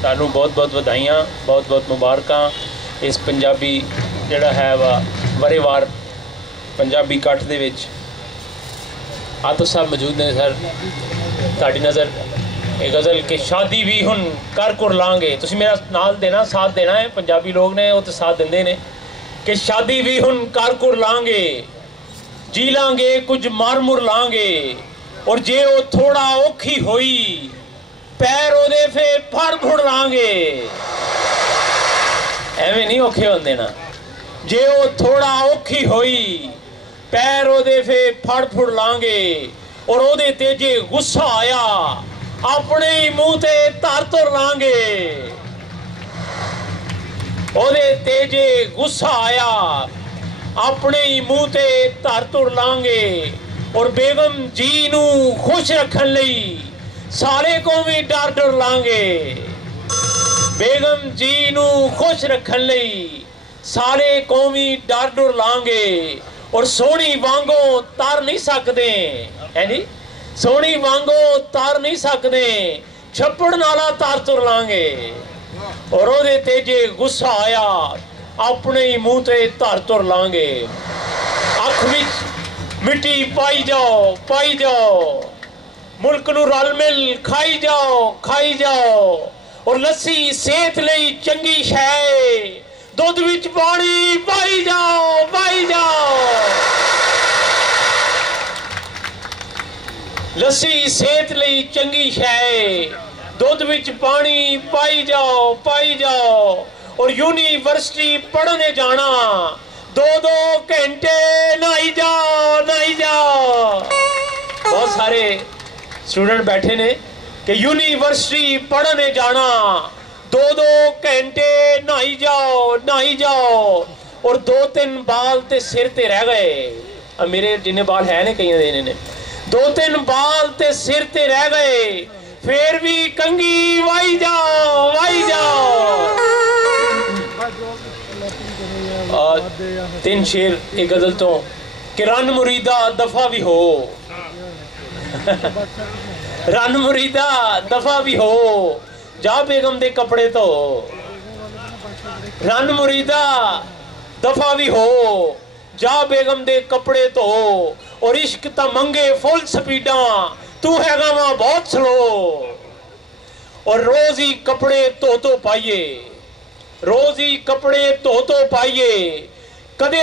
ਤੁਹਾਨੂੰ बहुत बहुत ਵਧਾਈਆਂ, बहुत बहुत मुबारक इस पंजाबी ਜਿਹੜਾ है वा वरेवार पंजाबी ਕੱਠ ਦੇ ਵਿੱਚ। आतिफ साहब मौजूद ने सर, ਤੁਹਾਡੀ नज़र एक गज़ल कि शादी भी हुन कर कुर लांगे, तुसीं मेरा नाल देना, साथ देना है। पंजाबी लोग ने वो तो साथ देंदे ने कि शादी भी हुन कर कुर लांगे, जी लांगे कुछ मार मुर लांगे, और जे वो थोड़ा औखी होई पैर ओदे फे फड़ फुड़ लांगे। एवें नहीं औखे होंदे ना, जे वो थोड़ा औखी होई पैर ओदे फे फड़ फुड़ लांगे, और ओदे ते जे गुस्सा आया अपने ही मुंह ते धर तुर लांगे। ओदे ते जे गुस्सा आया अपने ही मुंह ते धर तुर लांगे, और बेगम जी नू खुश रखन लई सारे को भी डर डर लांगे। बेगम जी नू खुश रखन लई सारे कौमी डर डर लांगे, और सोनी वांगो तर नहीं सकते है नी, सोनी वांगो तर नहीं सकते, छप्पड़ नाला तर तुर लांगे, और ओदे ते जे गुस्सा आया अपने ही मुंह ते धर तुर लांगे। अख विच मिट्टी पाई जाओ, मुल्क नू रल मिल खाई जाओ, और लस्सी सेहत लई चंगी शै, दुध विच पानी पाई जाओ। लस्सी सेहत लई चंगी शै, दुध विच पानी पाई जाओ, और यूनिवर्सिटी पढ़ने जाना 2-2 घंटे नहाई जाओ। बहुत सारे स्टूडेंट बैठे ने कि यूनिवर्सिटी पढ़ने जाना 2-2 घंटे नहाई जाओ, और 2-3 बाल ते सिर ते रह गए। अब मेरे जिन्ने बाल है ने कई देने ने 2-3 बाल ते सिर ते रह गए, फिर भी कंगी वाई जाओ। और 3 शेर एक गजल तो कि रन मुरीदा दफा भी हो, रन मुरीदा दफा भी हो, जा बेगम दे कपड़े तो, रन मुरीदा दफा भी हो, जा बेगम दे कपड़े तो, और इश्क ता मंगे फुल स्पीडा, तू हैगा वहां बहुत स्लो, और रोज ही कपड़े धो पाइए, रोज ही कपड़े धो पाइए, कदे